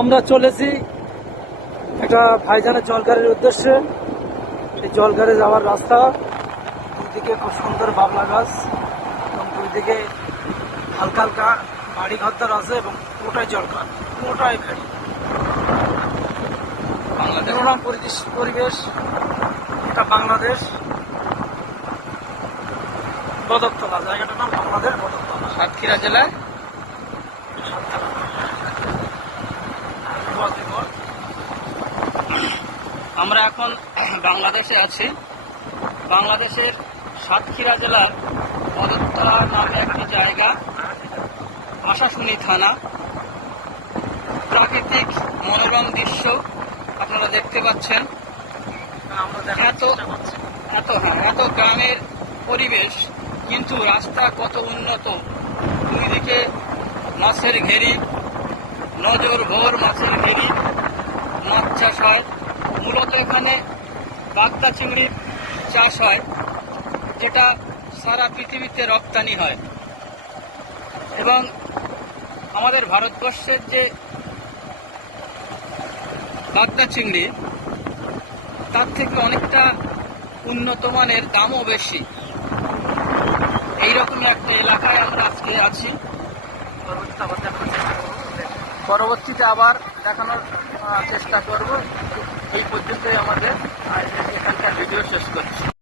আমরা চলেছি একটা ভাইজানের জলগাড়ির উদ্দেশ্যে। এই জলগাড়ি যাওয়ার রাস্তা, দুদিকে খুব সুন্দর বাবলা গাছ এবং দুই দিকে হালকা হালকা বাড়ি ঘরদার আছে এবং পুরোটাই জলগাড়ি, পুরোটাই গাড়ি। মনোরম পরিবেশ, এটা বাংলাদেশ বদরতলা, জায়গাটার নাম বাংলাদেশ বদরতলা, সাতক্ষীরা জেলায়। আমরা এখন বাংলাদেশে আছি। বাংলাদেশের সাতক্ষীরা জেলার বদরতলা নামে একটি জায়গা, আশাশুনি থানা। প্রাকৃতিক মনোরম দৃশ্য আপনারা দেখতে পাচ্ছেন। এত গ্রামের পরিবেশ, কিন্তু রাস্তা কত উন্নত। দুই দিকে মাছের ঘেরি, নজর ভোর মাছের ঘেরি, মাছ চাষ হয়। মূলত এখানে বাগদা চিংড়ির চাষ হয়, যেটা সারা পৃথিবীতে রপ্তানি হয়। এবং আমাদের ভারতবর্ষের যে বাগদা চিংড়ি, তার থেকে অনেকটা উন্নত মানের, দামও বেশি। এইরকমই একটা এলাকায় আমরা আজকে আছি। পরবর্তীতে আবার দেখানোর চেষ্টা করব। এই পর্যন্তই আমাদের এখানকার ভিডিও শেষ করছি।